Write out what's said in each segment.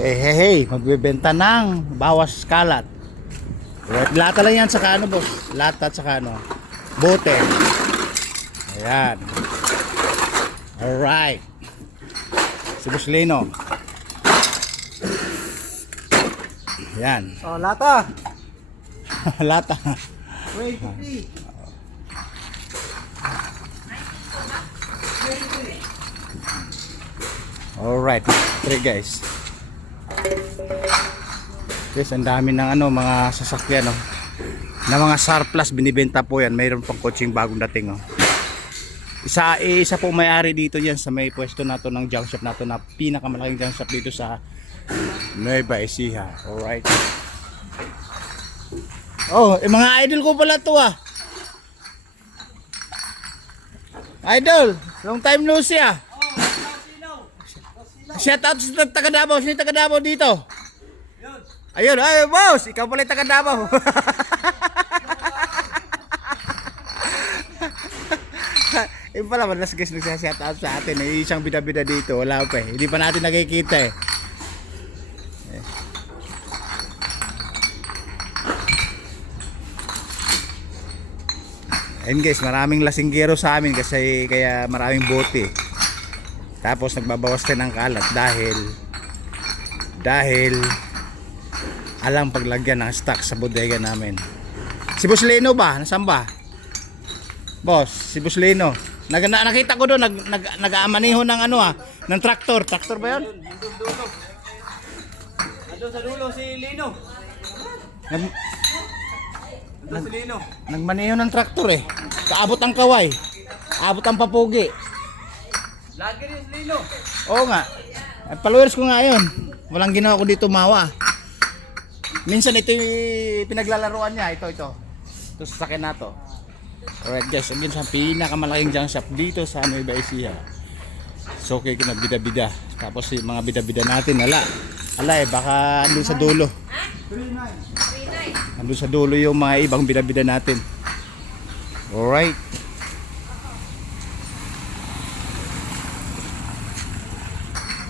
Hey, magbebenta ng bawas kalat. Lata lang yan sa ano, boss. Lata at saka ano, bote. Ayan. Alright. Si Boss Lino. Ayan. Oh, lata. Lata. 23. Alright. Three guys. Yes, ang dami ng ano, mga sasakyan, no? Na mga surplus binibenta po yan. Mayroon pang coaching bagong dating, oh. Isa po may-ari dito yan sa may pwesto nato ng junk shop nato na pinakamalaking junk shop dito sa Nueva Ecija. Alright. Oh, mga idol ko pala to, ah. Idol, long time no see, ah. Shout out sa taga Davao. Sino taga Davao dito? Ayun, ay boss, ikaw pala taga Davao. Yung pala, malas guys nagsashout out sa atin. Isang bida-bida dito, wala pa eh. Hindi pa natin nakikita eh. Ayun guys, maraming lasinggero sa amin kasi kaya maraming bote. Tapos nagbabawas tayo ng kalat dahil alang paglagyan ng stock sa bodega namin. Si Boss Lino ba? Nasaan ba? Boss, si Boss Lino. Nakita ko doon nag-aamaniho ng ano, ng traktor. Traktor ba 'yon? Ando sa dulo si Lino. Ando si Lino. Nagmaneho ng traktor eh. Kaabot ang kaway. Abot ang papugi. Lagi rin si Lino. Oo nga. Followers ko nga yun. Walang ginawa ko dito mawa. Minsan ito yung pinaglalaruan niya. Ito. Ito sa sakin na to. Alright guys. Again sa pinakamalaking junk shop dito sa Nueva Ecija. So okay ko na bida-bida. Tapos yung mga bida-bida natin. Ala eh. Baka andun sa dulo. 39. Andun sa dulo yung mga ibang bida-bida natin. Alright.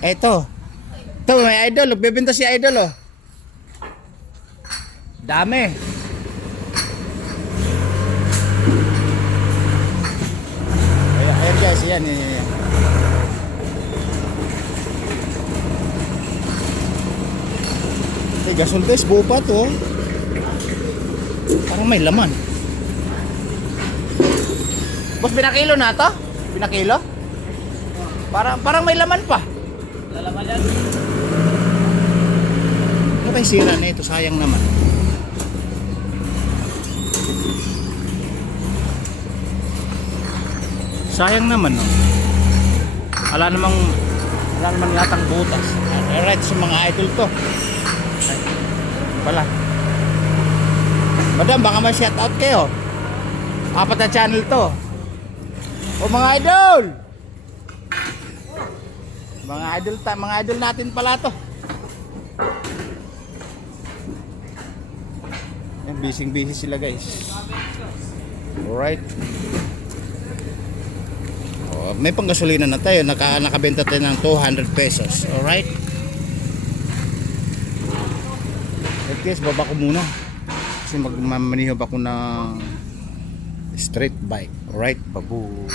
Ito may idol, bebenta si idol, oh. Dami. Ayan guys, yan. Gasol guys, buo pa to. Parang may laman. Boss, pinakilo na to? Pinakilo? Parang may laman pa. Lalaman yan. Ano ba yung sira na ito? Sayang naman. Sayang naman, no? Wala namang latang butas. Alright, sa mga idol to. Ay, pala. Madam, baka may shout out kayo. 4 na channel to. O mga idol! Mga idol natin pala to. Yan, busy sila guys. Alright. Oh, may panggasolina na tayo. Nakabenta tayo ng 200 pesos. Alright. At guys, baba ko muna. Kasi magmamanihob ako ng street bike. Alright, babu.